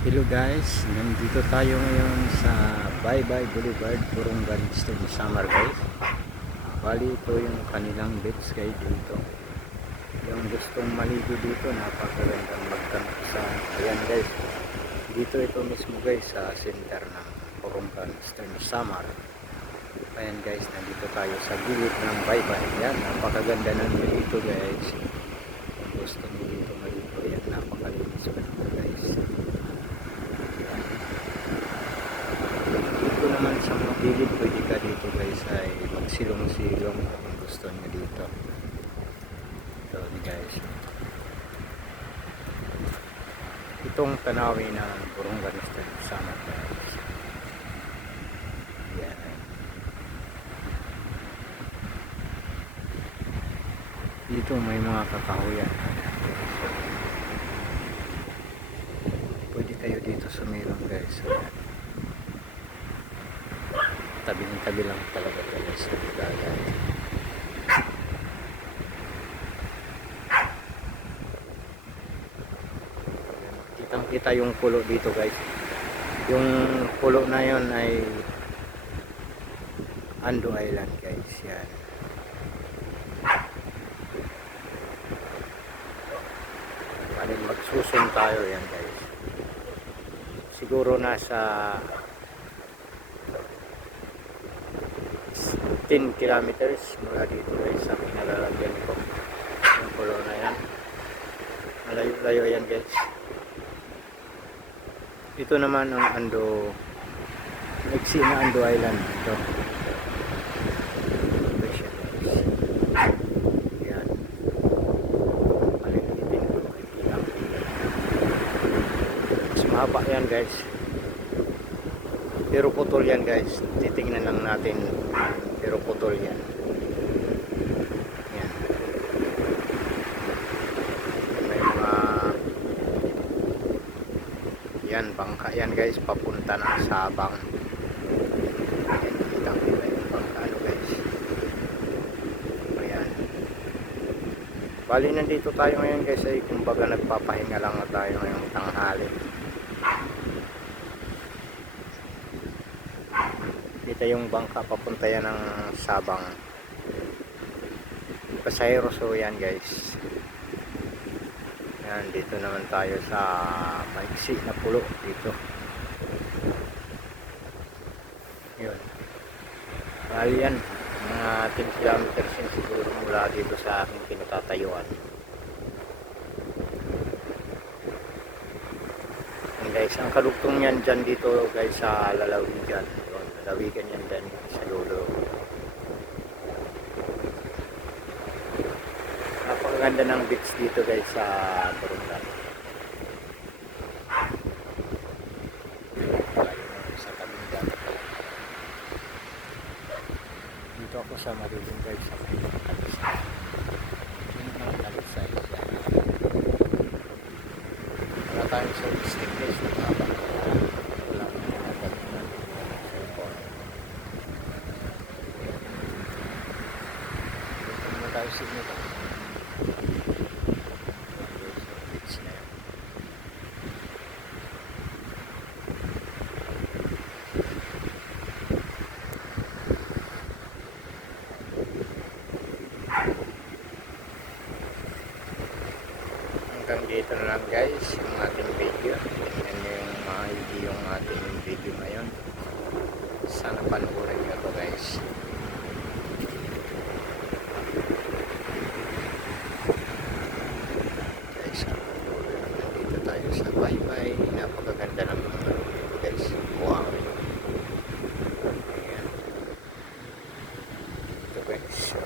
Hello guys, nandito tayo ngayon sa Bye Bye Boulevard, Burungan Eastern Samar guys. Bali ito yung kanilang beach guys dito. Yung gustong maligo dito, napakagandang magtanong. Ayan guys, dito ito mismo guys sa center ng Burungan Eastern Samar. Ayan guys, nandito tayo sa gilid ng Bye Bye. Ayan, napakaganda ng dito guys. Kung gusto nyo dito maligo, ayan, napakalinis pa dito guys. Dito naman sa mga gilid, pwede ka dito guys ay magsilong-silong kung gusto nyo dito. Ito guys, itong tanawin ng Burungan Eastern Samar guys. Yan. Dito may mga kakahuyan. Pwede kayo dito sumilong guys. Tabing-tabi lang talaga guys sa dagat. Kitang-kita yung pulo dito guys. Yung pulo na yon ay Ando Island guys. Yan. Maling magsusum tayo yan guys. Siguro nasa 10 kilometers mula dito guys sa pinalalagyan ko. Yung pulo na yan. Malayo-layo yan guys. Ito naman ang Ando, Nagsi na Ando Island ito. Ito siya guys. Yan. Malilitin ko. Mas mahaba yan guys. Pero putol yan guys. Titingnan lang natin. Pero putol yan. Yan. May mga yan, bangka yan guys. Papunta ng Sabang. Yan, kitang-kita yung bangka ano guys. Ayan. Bali nandito tayo ngayon guys ay kumbaga nagpapahinga lang tayo ngayong tanghali. Dito yung bangka, papunta yan ng Sabang. Pasahero, so yan guys. Yan, dito naman tayo sa maiksi na pulo dito. Yun. Bali yan, mga 10 kilometers yun siguro mula dito sa aking pinatatayuan. Yan guys, ang kalugtong yan dyan dito guys sa lalawigan. Lalawigan yan dyan sa dulo. Napakaganda ng beach dito guys sa Burungan. Sa tabing dagat. Dito ako sa Marilyn guys sa may Kalisay. Yung mga Kalisay siya. Wala tayong sa stick guys na mahaba. Wala mo yung nagagawin cellphone. Dito muna tayo signal. Hanggang dito na lang guys yung ating video. Tingnan nyo yung maigi yung ating video ngayon. Sana panoorin nyo ito guys. Guys, dito tayo sa Bye Bye. Napakaganda ng mga dito guys. Wow. Ayan. Ito guys.